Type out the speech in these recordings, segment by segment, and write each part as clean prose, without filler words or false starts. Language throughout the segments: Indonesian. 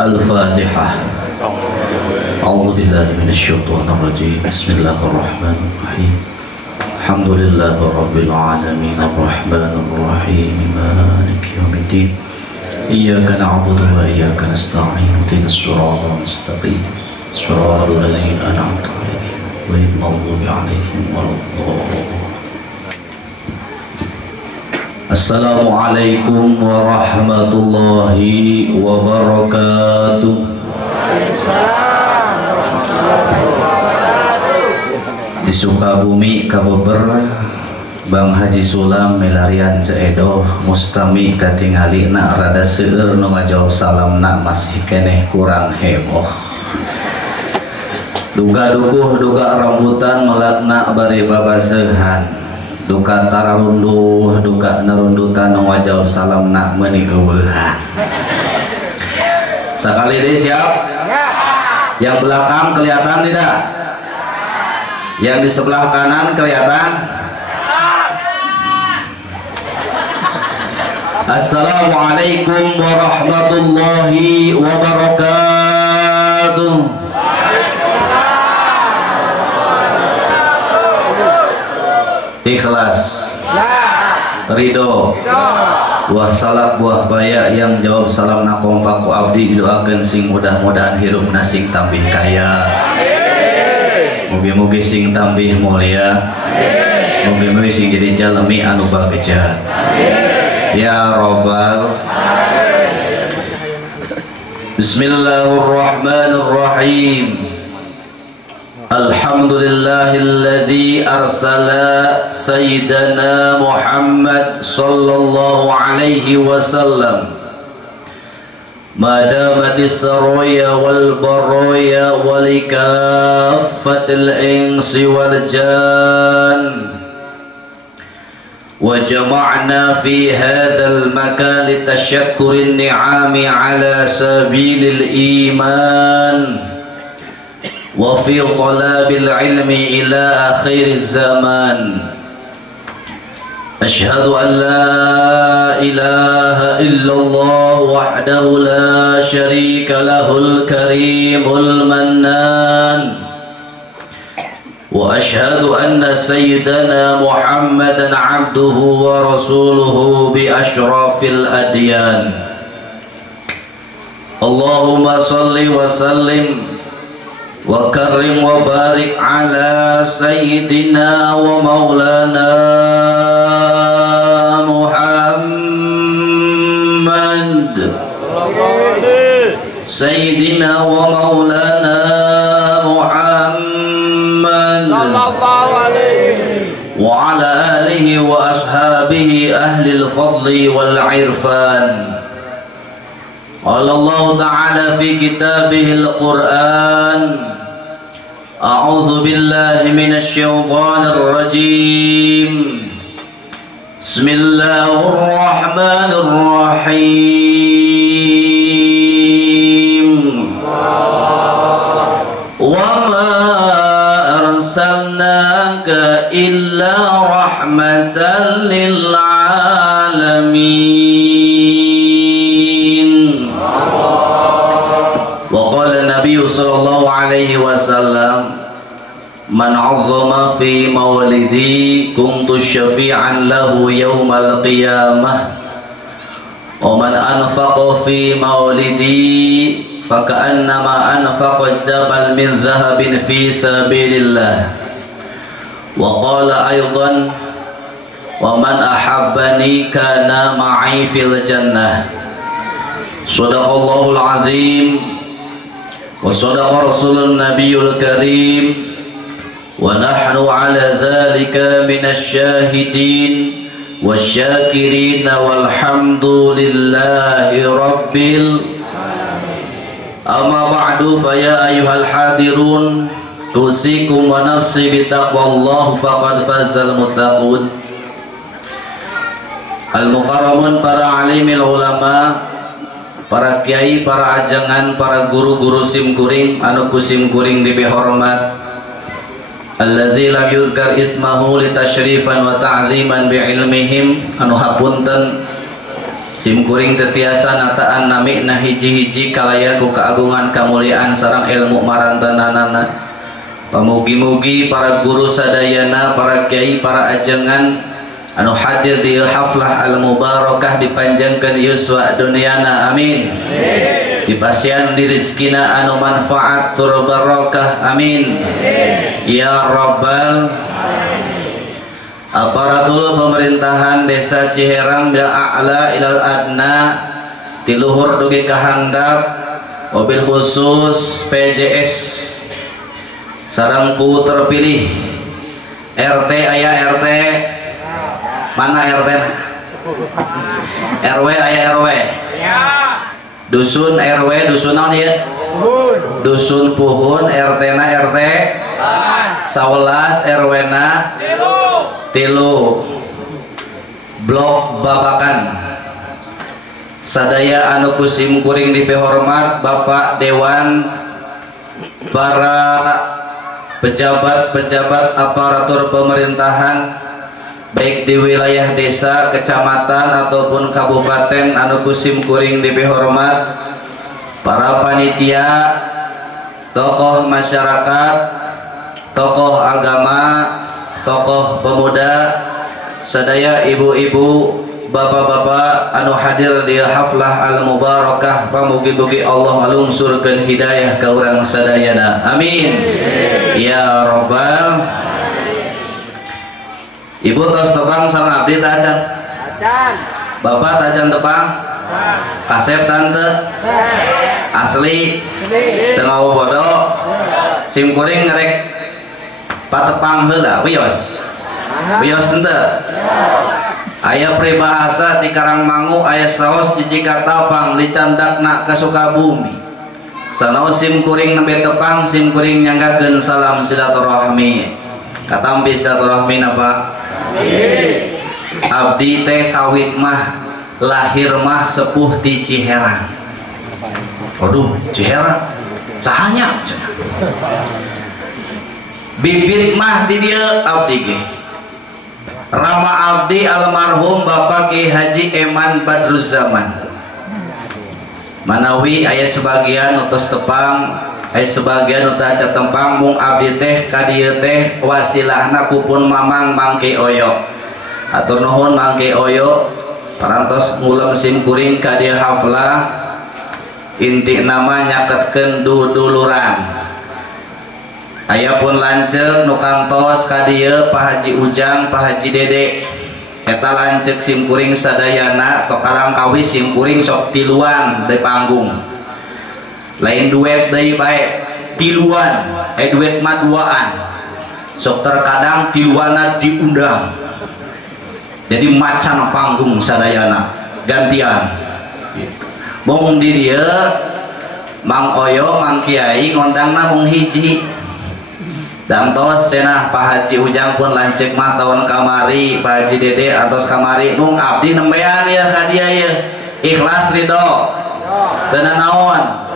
Al-Fatihah. A'udzu billahi minasyaitonir rajim. Bismillahirrahmanirrahim. Alhamdulillahirabbil alamin arrahmanir rahim maliki yaumiddin. Iyyaka na'budu wa iyyaka nasta'in. Ihdinas siratal mustaqim. Shiratal ladzina an'amta 'alaihim ghairil maghdubi 'alaihim waladdallin. Assalamualaikum warahmatullahi wabarakatuh. Di Sukabumi kabeber Bang Haji Sulam melarian ceedoh mustami katingalina rada seueur nu ngajawab salamna masih keneh kurang heboh. Duga dukuh duga rambutan melakna bari babaseuhan. Duka tararunduh duka narundutan nu ngajawab salamna meuni eueuhan. Sakali deui siap? Yang belakang kelihatan tidak? Yang di sebelah kanan kelihatan? Assalamualaikum warahmatullahi wabarakatuh. Ikhlas, ridho, buah salak buah baya yang jawab salamna kompak ku abdi didoakeun sing mudah-mudahan hirup nasing tambih kaya. Mugi-mugi sing tambih mulia. Mugi-mugi sing jadi jalmi anu bageja. Ya Rabbal. Bismillahirrahmanirrahim. Alhamdulillahilladzi arsala sayyidana Muhammad sallallahu alaihi wasallam madamatis saraya wal baraya walikaffatil insi wal jan wa jama'na fi hadzal makan litashakkurin ni'ami ala sabilil iman وفي طلاب العلم إلى آخر الزمان أشهد أن لا إله إلا الله وحده لا شريك له الكريم المنان وأشهد أن سيدنا محمدا عبده ورسوله بأشرف الأديان اللهم صل وسلم وكرم وبارك على سيدنا ومولانا محمد سيدنا ومولانا محمد وعلى آله وأصحابه أهل الفضل والعرفان. قال الله تعالى في كتابه القرآن أعوذ بالله من الشيطان الرجيم بسم الله الرحمن الرحيم وما أرسلناك إلا رحمة للعالمين. وقال النبي صلى الله عليه وسلم من عظم في مولدي كنت شفيعا له يوم القيامة ومن أنفق في مولدي فكأنما أنفق الجبل من ذهب في سبيل الله. وقال أيضا ومن أحبني كان معي في الجنة. صدق الله العظيم وصدق رسول النبي الكريم ونحن على ذلك من الشاهدين والشاكرين والحمد لله رب أما بعد فيا أيها الحاضرون أوصيكم ونفسي بتقوى الله فقد فاز المتقون. Al-mukarramun para alimil ulama, para kiai, para ajangan, para guru-guru simkuring anu kusimkuring dibihormat, alladzi lam yuzkar ismahu litasyrifan wa ta'ziman bi'ilmihim anu hapunten Simkuring tetiasa nataan nami na hiji-hiji kalaya ku keagungan kamuliaan sarang ilmu marantananana. Pamugi-mugi para guru sadayana, para kiai, para ajengan anu hadir di haflah al-mubarakah dipanjangkeun yuswa dunyana amin. Dipasian di rizkina anu manfaat tur barakah amin. Ya rabbal aparatur pemerintahan desa Ciherang bil a'la ilal adna tiluhur dugi kahandap mobil khusus PJS sarangku terpilih RT aya RT mana RT RW aya RW dusun RW dusun naon ya dusun Puhun RT na RT 11 RW na tilu blok Babakan sadaya anu kusim kuring dipehormat Bapak Dewan, para pejabat-pejabat aparatur pemerintahan baik di wilayah desa, kecamatan ataupun kabupaten anu kusim kuring dipehormat, para panitia, tokoh masyarakat, tokoh agama, tokoh pemuda, sadaya ibu-ibu, bapak-bapak anu hadir di haflah al-mubarakah, pamugi-mugi Allah malungsurkeun hidayah ka urang sadayana amin ya rabbal. Ibu tos tepang sareng abdi teh acan bapak tacan tepang kasep tante asli tengah bodoh simkuring ngerek patepang heula wios henteu aya peribahasa di Karangmangu aya saos hiji katapang dicandakna ka Sukabumi sanaos simkuring nembe tepang simkuring nyanggakeun salam silaturahmi katampi silaturahmi napa abdi teh kawit mah lahir mah sepuh di Ciherang. Waduh Ciherang sahanya bibit mah di dieu abdi ge rama abdi almarhum Bapak Ki Haji Eman Badruzzaman manawi aya sebagian utus tepang aya sebagian uta aca tempang mung abdi teh ka dieu teh wasilahna kupun mamang Mangki Oyo atur nuhun Mangki Oyo parantos ngulem simkuring ka dieu haflah inti nama nyaketkeun duduluran. Aya pun lanceuk nu kantos ka dieu Pak Haji Ujang, Pak Haji Dede. Eta lanceuk simkuring sadayana tok karang kawis simkuring sok tiluan di panggung. Lain duet deui bae, tiluan. Duet mah duaan. Sok terkadang tiluanna diundang. Jadi macan panggung sadayana gantian. Mung di dieu Mang Oyo, Mang Kiai ngondangna mung hiji. Dan tos cenah Pak Haji Ujang pun lanceuk mah tahun kamari, Pak Haji Dede atos kamari mung abdi nembean ya ka dia ye ikhlas ridho teu naon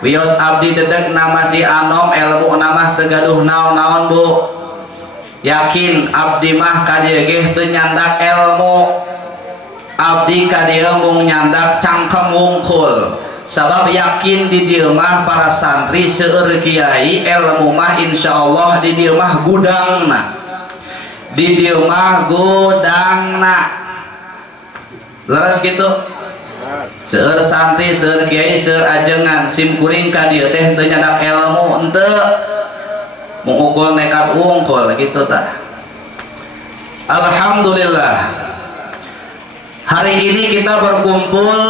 wios abdi dedeg nama si anom ilmu nama teu gaduh naon-naon Bu yakin abdi mah ka dieu ge teu nyandak ilmu abdi ka dieu mung nyandak cangkem wungkul sabab yakin di dieu mah para santri seueur kiai ilmu mah insyaallah di dieu mah gudangna di dieu mah gudangna leres gitu seueur santri seueur kiai seueur ajengan simkuring ka dieu teh teu nyandak ilmu henteu mungukul nekat wungkul gitu tah. Alhamdulillah hari ini kita berkumpul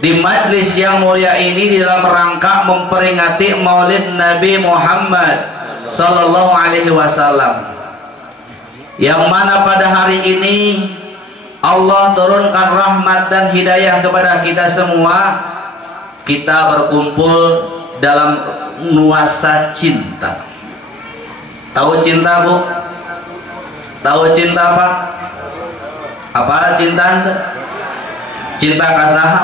di majlis yang mulia ini di dalam rangka memperingati Maulid Nabi Muhammad sallallahu alaihi wasallam yang mana pada hari ini Allah turunkan rahmat dan hidayah kepada kita semua. Kita berkumpul dalam nuansa cinta. Tahu cinta Bu? Tahu cinta apa? Apa cinta ente? Cinta kasaha?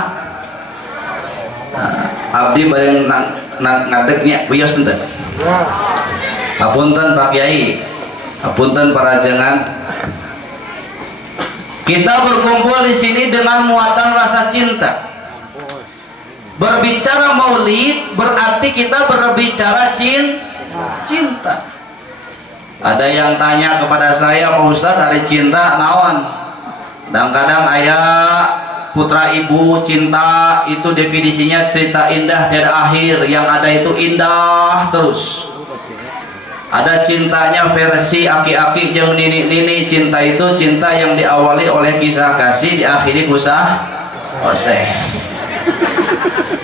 Abdi bareng ngadegnya wios ente. Apunten Pak Kiai, apunten para jangan. Kita berkumpul di sini dengan muatan rasa cinta. Berbicara maulid berarti kita berbicara cinta. Ada yang tanya kepada saya, Pak Ustadz, ada cinta naon? Kadang-kadang ayah putra ibu cinta itu definisinya cerita indah tiada akhir, yang ada itu indah terus. Ada cintanya versi aki-aki jeung nini-nini. Cinta itu cinta yang diawali oleh kisah kasih, diakhiri kusah oseh.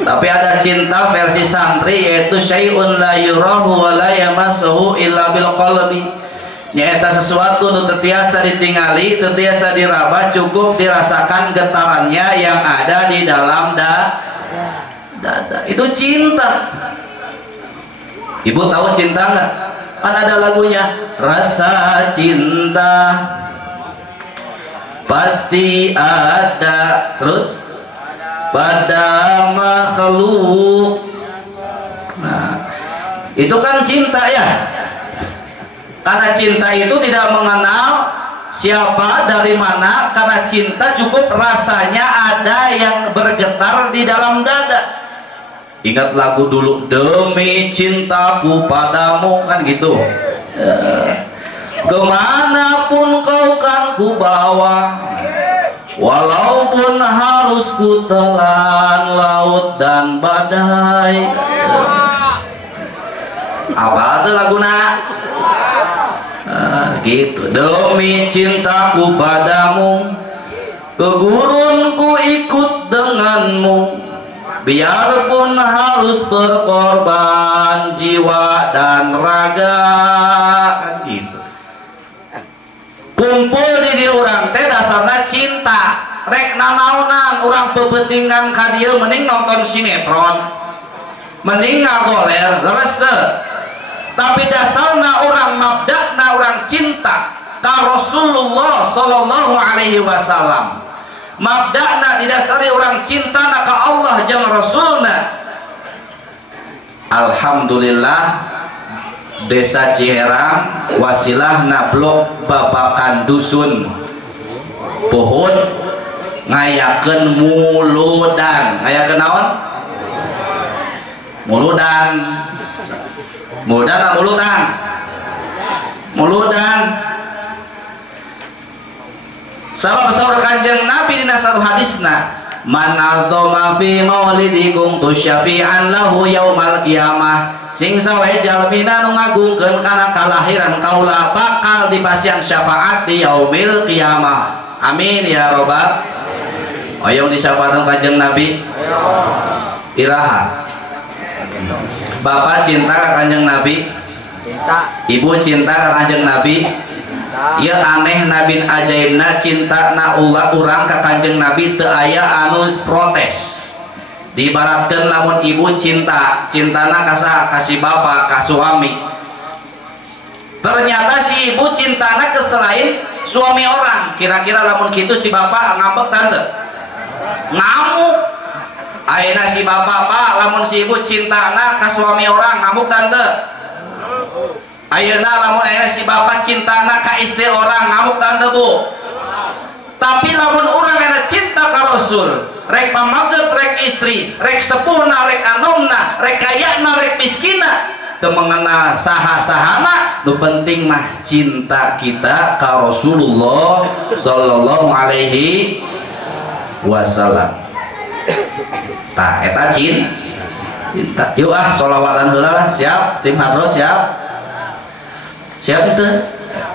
Tapi ada cinta versi santri, yaitu syai'un la yurahu wa la yamassuhu illa bil qalbi. Nyaeta sesuatu nu teu tiasa ditingali, teu tiasa diraba, cukup dirasakan getarannya yang ada di dalam dada. Itu cinta. Ibu tahu cinta enggak? Kan ada lagunya, rasa cinta pasti ada terus pada makhluk. Nah, itu kan cinta ya. Karena cinta itu tidak mengenal siapa dari mana, karena cinta cukup rasanya ada yang bergetar di dalam dada. Ingat lagu dulu, demi cintaku padamu, kan gitu. Kemanapun kau kan ku bawa, walaupun harus ku telan laut dan badai. Apa tuh laguna? Gitu. Demi cintaku padamu, ke gurun ku ikut denganmu, biarpun harus berkorban jiwa dan raga, kan gitu. Kumpul di dia orang teh dasarna cinta. Rek nanaonan urang pepentingan ka dieu mending nonton sinetron, mending ngagoler leres teu. Tapi dasarna orang mabda'na orang cinta ka Rasulullah sallallahu alaihi wasallam. Mabda'na didasari orang cinta ka Allah jeung Rasulna. Alhamdulillah Desa Ciherang wasilahna blok babakan dusun pohon ngayakeun muludan. Ngayakeun naon? Muludan. Muludan atau mulutan? Muludan. Sabab sahur Kanjeng Nabi dina satu hadisna, man adzama fi maulidikum tusyafi'an lahu yaumal qiyamah. Sing sawae jalmina nu ngagungkeun kana kalahiran kaula bakal dipasian syafaat di yaumil qiyamah. Amin ya robbal. Oyong disyafaatan Kanjeng Nabi. Iraha. Bapak cinta ka Kanjeng Nabi? Cinta. Ibu cinta ka Kanjeng Nabi? Ieu aneh nabin ajaibna cintana ulah urang ka Kanjeng Nabi teu aya anu protes. Diibaratkeun lamun ibu cinta, cintana ka si bapak, ka suami. Ternyata si ibu cintana ke selain suami orang. Kira-kira lamun kitu si bapak ngambek tante? Ngamuk. Ayeuna si bapak, Pak, lamun si ibu cintana ka suami orang ngamuk tante? Ayeuna lamun ayeuna si bapak cintana ka istri orang ngamuk tante, Bu? Tapi lamun urang ayeuna cinta ka Rasul, rek pamagget, rek istri, rek sepuhna, rek anomna, rek kayana, rek miskina, teu mengenal saha-sahana, nu penting mah cinta kita ka Rasulullah sallallahu alaihi wasallam. Tah eta cinta. Yuk sholawatan heula lah. Siap? Tim Hadros siap? Siap teu?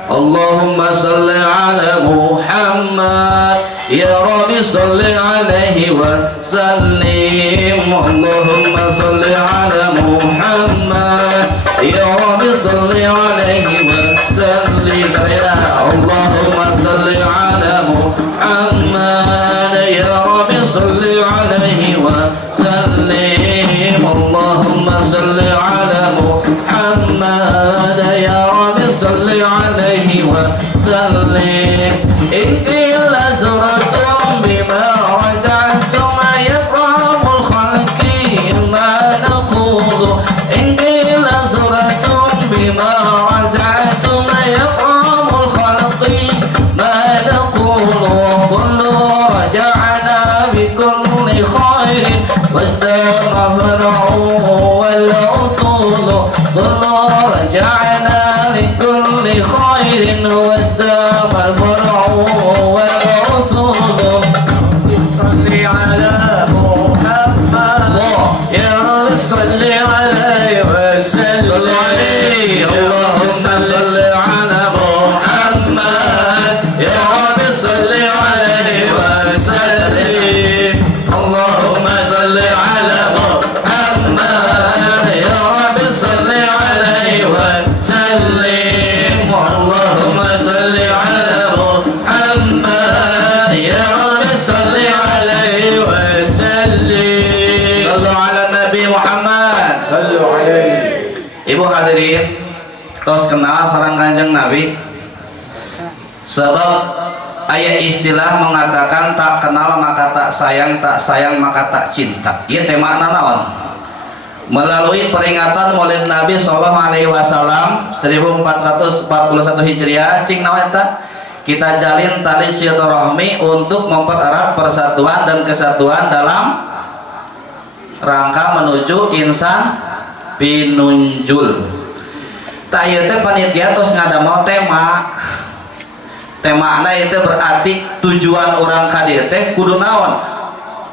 Allahumma shalli ala Muhammad ya Rabbi shalli alaihi wa sallim. Allahumma shalli ala Muhammad ya Rabbi shalli alaihi wa sallim. Allahumma shalli ala Muhammad ya Rabbi shalli alaihi wa sallim. Allahumma shalli ala Muhammad ya Rabbi shalli alaihi wa sallim. Inna suratum bima raza'tum yaframul khalqi ma naqulu. Inna suratum bima raza'tum yaframul khalqi ma naqulu. واصدام فرعه والأصول كل رجعنا لكل خير واصدام الفرع والأصول صل على محمد يا رب صل عليه وسلم اللهم صل على محمد يا رب صل عليه وسلم اللهم صل على محمد يا رب صل عليه وسلم اللهم صل على محمد يا رب صل عليه وسلم صلوا على Nabi Muhammad sallallahu alaihi. Ibu hadirin tos kenal sareng Kanjeng Nabi sebab ayat istilah mengatakan tak kenal maka tak sayang maka tak cinta. Ieu teh makna naon? Melalui peringatan Maulid Nabi sallallahu alaihi wasallam 1441 Hijriah cing naon eta? Kita jalin tali silaturahmi untuk mempererat persatuan dan kesatuan dalam rangka menuju insan pinunjul. Tak ieu teh panitia tos ngadamel tema. Temana itu berarti tujuan orang ka dieu teh kudu naon?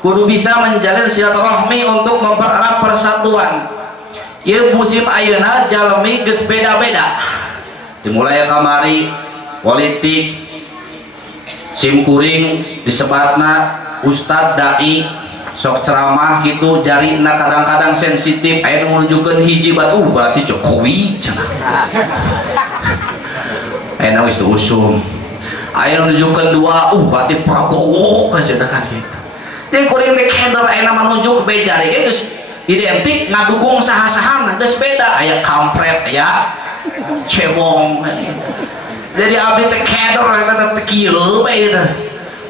Kudu bisa menjalin silaturahmi untuk mempererat persatuan. Ieu musim ayeuna jalmi geus beda-beda. Dimulai kamari politik simkuring disebatna ustad dai sok ceramah gitu jarina kadang-kadang sensitif aya nu nunjukkeun hiji berarti Jokowi cenah aya nu usum aya nu nunjukkeun dua berarti Prabowo cenah kan gitu teh kuring teh kendor aya nu nunjuk beda ge geus identik ngadukung saha-saha geus beda aya kampret aya cebong gitu. Jadi abdi teh kedor eta teh kieu bae eta.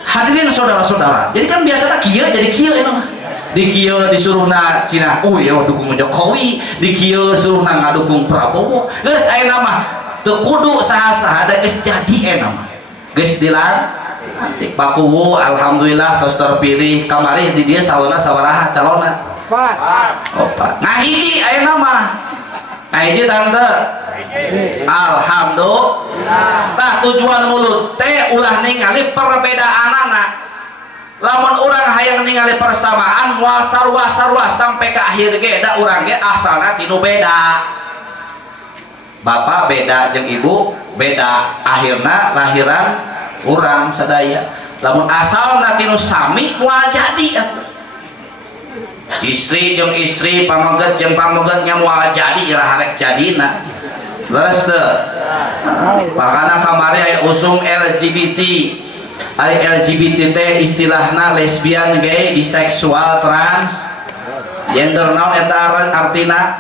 Hadirin saudara-saudara. Jadi kan biasanya kieu jadi kieu eta mah. Di kieu disuruhna Cina, ya dukung Jokowi, di kieu suruhna ngadukung Prabowo. Geus ayeuna mah teu kudu saha-saha da geus jadi eta mah. Geus dilantik Pak Kuwu alhamdulillah tos terpilih kamari di dieu salona sabaraha calonna? 4. Nah hiji ayeuna mah. Nah hiji tante alhamdulillah. Tah tujuan mulut teh ulah ningali perbedaanana. Lamun urang hayang ningali persamaan moal sarua-sarua sampai ke akhir ge da urang ge asalna tinu beda. Bapak beda jeung ibu beda, akhirna lahiran urang sadaya. Lamun asalna tinu sami moal jadi atuh. Istri jeung istri, pameget jeung pamegetnya moal jadi ira harek jadina. Leres teu? Makana kamari aya usum LGBT. Ari LGBT teh istilahna lesbian, gay, biseksual, trans, gender naon eta artina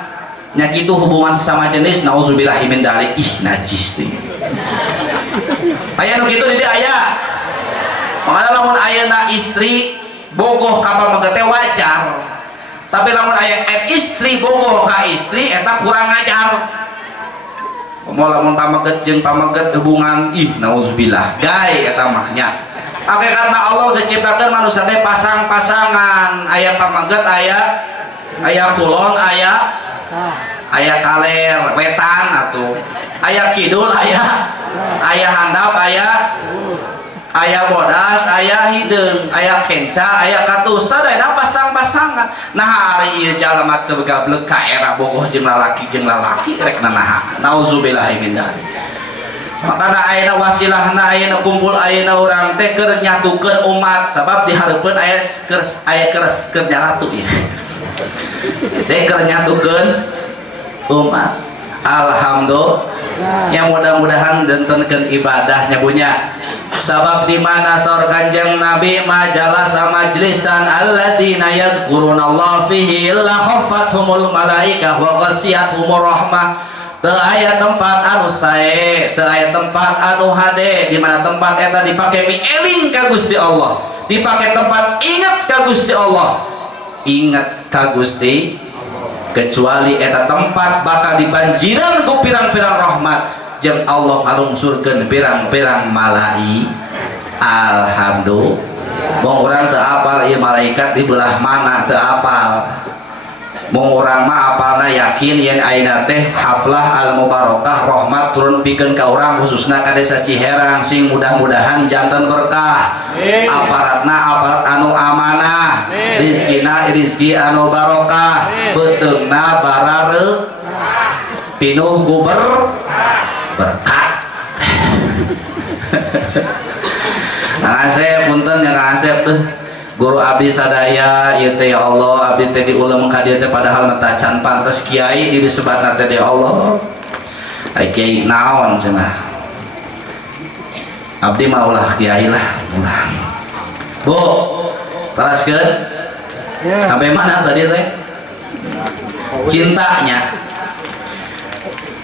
nya kitu hubungan sesama jenis nauzubillahi min dzalik. Ih najis teh. Aya nu kitu di dieu aya. Makana lamun ayeuna istri bogoh ka pameget teh wajar. Tapi lamun aya istri bogoh ka istri eta kurang ajar. Mau lamun pameget jeung pameget hubungan nauzubillah gay eta mah nya. Oke karena Allah geus ciptakeun manusia teh pasang-pasangan, aya pameget aya kulon aya kaler wetan atuh. Aya kidul aya handap aya bodas aya hideung aya kenca aya katus sadayana pasang-pasangan. Nah ari ieu jalema teu gablek ka era bogoh jeung lalaki rek nanaha nauzubillahi min dzalik. Makana ayeuna wasilahna ayeuna kumpul ayeuna urang teh keur nyatukeun umat sabab dihareupeun aya keur nyatu ieu teh keur nyatukeun umat. Alhamdulillah yang mudah-mudahan dentenkeun ibadahnya punya sabab di mana saur Kanjeng Nabi majalasa majlisan alladzina yadhkurunallaha fihi illa khaffathumul malaikah wa ghasyiyatuhumur rahmah. Teu aya tempat anu sae, teu aya tempat anu hade di mana tempat eta dipake mieling ka Gusti Allah, dipake tempat ingat ka Gusti Allah, ingat ka Gusti kecuali eta tempat bakal dibanjiran ku pirang-pirang rahmat jeung Allah ngalungsurkeun pirang-pirang malaikat. Alhamdulillah. Mau orang teu apal ieu malaikat di belah mana teu apal. Mau orang mah apalna yakin yen ayeuna teh haflah al mubarakah rahmat turun pikeun ka urang khususna ka desa Ciherang sing mudah-mudahan janten berkah. Aparatna aparat anu amanah, rizkina rizki anu barokah, beteungna barare pinuh berkat. Kang Asep punten ya Kang Asep tuh guru abdi sadaya ieu teh ya Allah abdi teh diulem ka dieu teh padahal mata can pantes kiai di disebatna teh ya Allah. Ai kiai naon cenah. Abdi mah ulah kiai lah. Bu, teraskeun. Sampai mana tadi teh? Cintanya.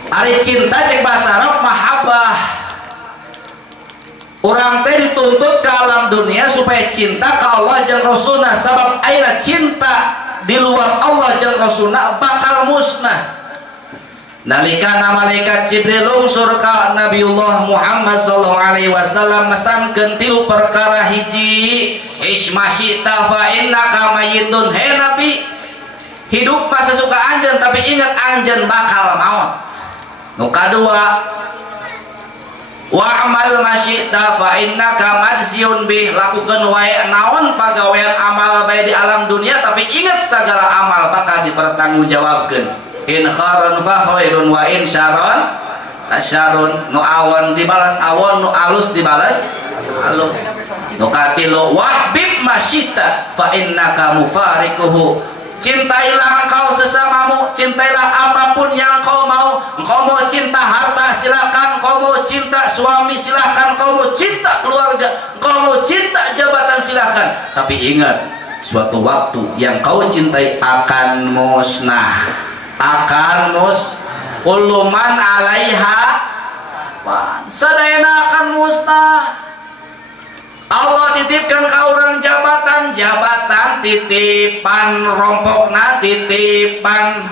Ari cinta cek bahasa Arab mahabbah. Orang teh dituntut ke alam dunia supaya cinta ke Allah jeung Rasulna, sabab ayeuna cinta di luar Allah jeung Rasulna bakal musnah. Nalika malaikat Jibril lungsur ka Nabiullah Muhammad sallallahu alaihi wasallam mesankeun tilu perkara hiji ismasyita fa innaka mayyitun. He Nabi, hidup mah sesuka anjeun tapi ingat anjeun bakal maut. Nu kadua wa'amal masyita fa innaka mansyun bih, lakukeun wae naon pagawean amal bae di alam dunia tapi ingat segala amal bakal dipertanggungjawabkeun. In khairun fa khairun wa in syarrun asyarun. Nu awon dibalas awon, nu alus dibalas alus. Nu katilu wahbib masyita fa innaka mufariquhu. Cintailah engkau sesamamu, cintailah apapun yang kau mau. Engkau mau cinta harta silakan, engkau mau cinta suami silakan, engkau mau cinta keluarga, engkau mau cinta jabatan silakan. Tapi ingat, suatu waktu yang kau cintai akan musnah, akan kullu man alaiha sadayana akan musnah. Allah titipkan ke orang jabatan titipan, rompokna titipan,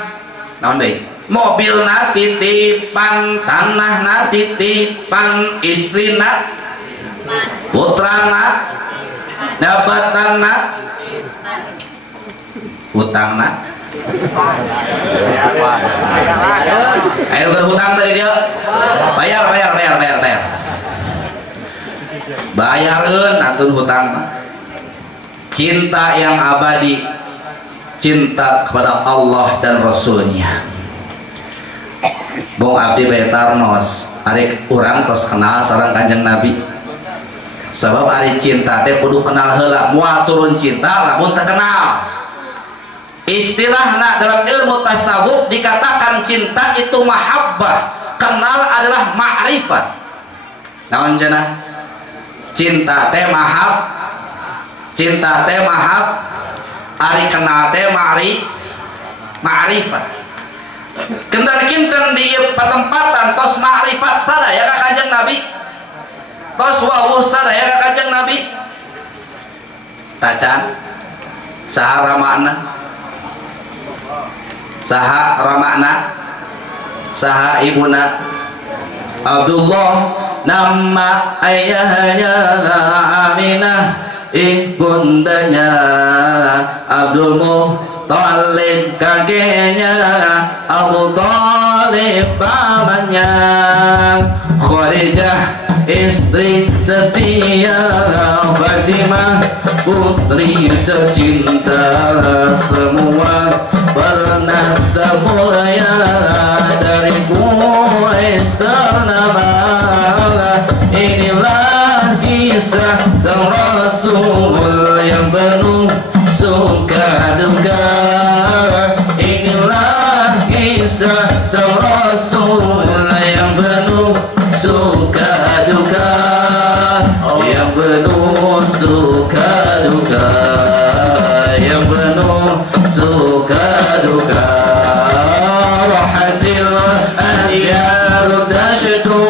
naon deui, mobilna titipan, tanahna titipan, istrina, putrana, jabatanna, hutangna. Ayo ke hutang tadi dia, bayar. Bayareun atun hutang. Cinta yang abadi, cinta kepada Allah dan Rasulnya. Bung abdi bae tarnos ari urang tos kenal sareng Kanjeng Nabi. Sebab ari cinta teh kudu kenal heula, moal turun cinta lamun teu kenal. Istilahna dalam ilmu tasawuf dikatakan cinta itu mahabbah, kenal adalah ma'rifat. Naon cenah? Cinta teh mahab, ari kenal teh ma'rifat. Kinten di patempatan tos ma'rifat sadaya ka Kanjeng Nabi, tos wawuh sadaya ka Kanjeng Nabi. Tacan saha ramana, saha ibuna. Abdullah nama ayahnya Aminah, ibundanya Abdul Muthalib, kakeknya Abu Thalib, pamannya Khadijah, istri setia, Fatimah, putri tercinta, semua bernasab mulia dari Quraisy ternama. Inilah kisah sang Rasul yang penuh suka duka. Inilah kisah sang Rasul yang penuh suka duka, yang penuh suka duka, yang penuh suka duka. Rahatil adyar tashtu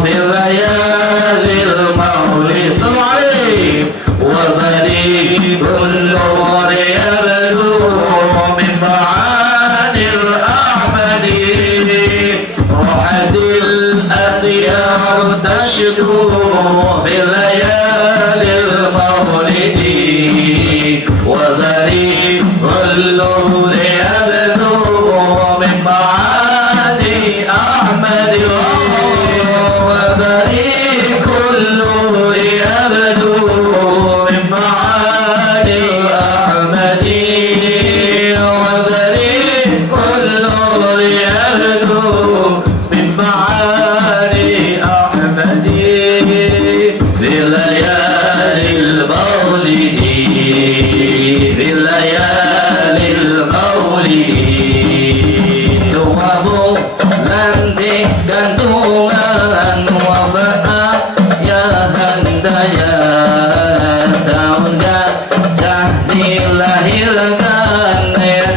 bil layalil maulid salih wa bari'un nur yabdu min ma'anil ahmadi. Rahatil adyar tashtu bil layalil maulid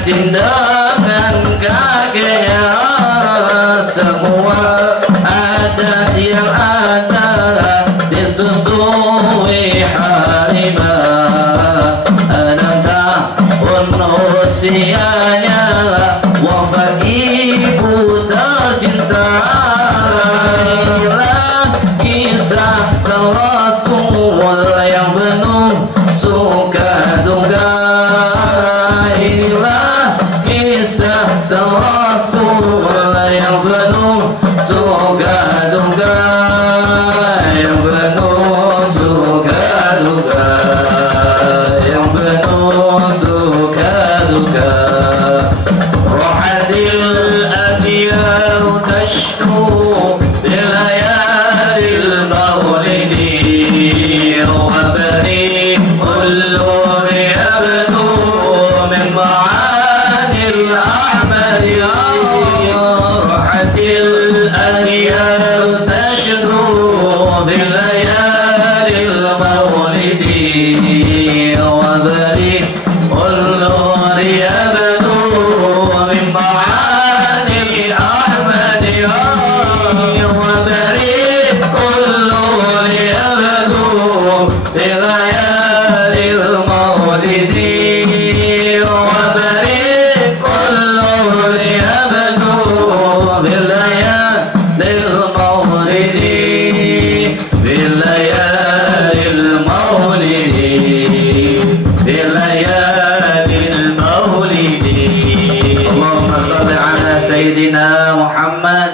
dengan kakinya semua adat yang ada disusui halimah 6 tahun usianya wafat ibu tercinta. Inilah kisah Rasul yang penuh suka duka. Inilah kisah Rasul yang penuh suka duka, yang penuh suka duka, yang penuh suka duka. Rohatil adiyar tashku bilayalil mawlidi wa bari ulur yabdu min ma'anil ahmadi. Rohatil adiyar tashku bilayalil mawlidi wa bari ulur yabdu min ma'anil ahmadi. Wa bari ulur yabdu bilayalil mawlidi wa bari ulur yabdu bilayalil mawlidi bilayalil mawlidi bilayalil mawlidi. Allahumma shalli ala sayyidina Muhammad.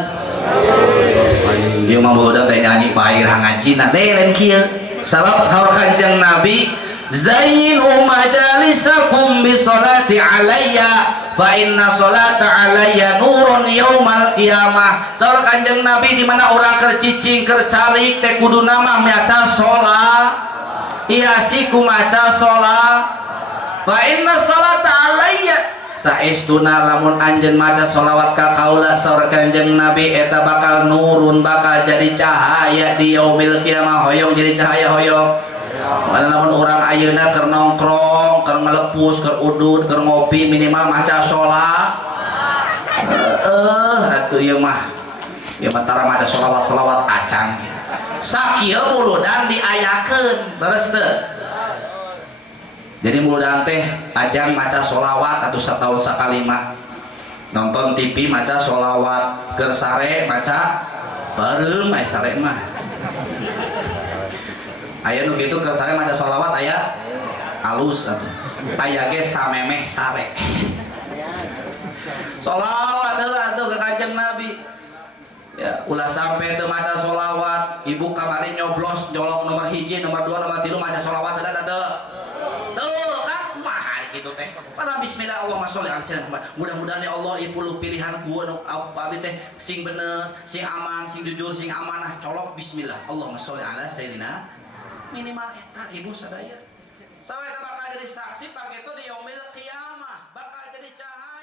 Ieu mah budak teh nyanyi pair ngajina lain kieu sabab kaur Kanjeng Nabi zainu majalisakum bi sholati alayya fa inna sholata alayya nurun yaumal qiyamah. Saur Kanjeng Nabi di mana orang keur cicing keur calik teh kudu nama maca sholat hiasi ku maca sholat. Fa inna sholata alayya saestuna lamun anjeun maca sholawat ka kaula saur Kanjeng Nabi eta bakal nurun bakal jadi cahaya di yaumil qiyamah. Hoyong jadi cahaya hoyong. Mana lamun urang ayeuna keur nongkrong keur ngelepus keur udud keur ngopi minimal maca sholat. Atuh ieu mah tara maca sholawat acan sakieu muludan diayakeun leres teu. Jadi muludan teh ajang maca sholawat atau setahun sakali mah nonton TV maca sholawat keur sare maca bareng aya sare mah aya nu kitu keur sare maca sholawat aya alus atuh aya ge samemeh sare sholawat heula atuh ka Kanjeng Nabi ya ulah sampai teu maca sholawat ibu kamari nyoblos nyolok nomor 1 nomor 2 nomor 3 maca sholawat heula teu gitu teh. Pada bismillah Allahumma sholli ala sayyidina Muhammad. Mudah-mudahan ya Allah ieu pilihan ku anu abdi teh sing bener, sing aman, sing jujur, sing amanah. Colok bismillah. Allahumma sholli ala sayyidina. Minimal eta ibu sadaya. Sampai bakal jadi saksi pakai itu di yaumil qiyamah, bakal jadi cahaya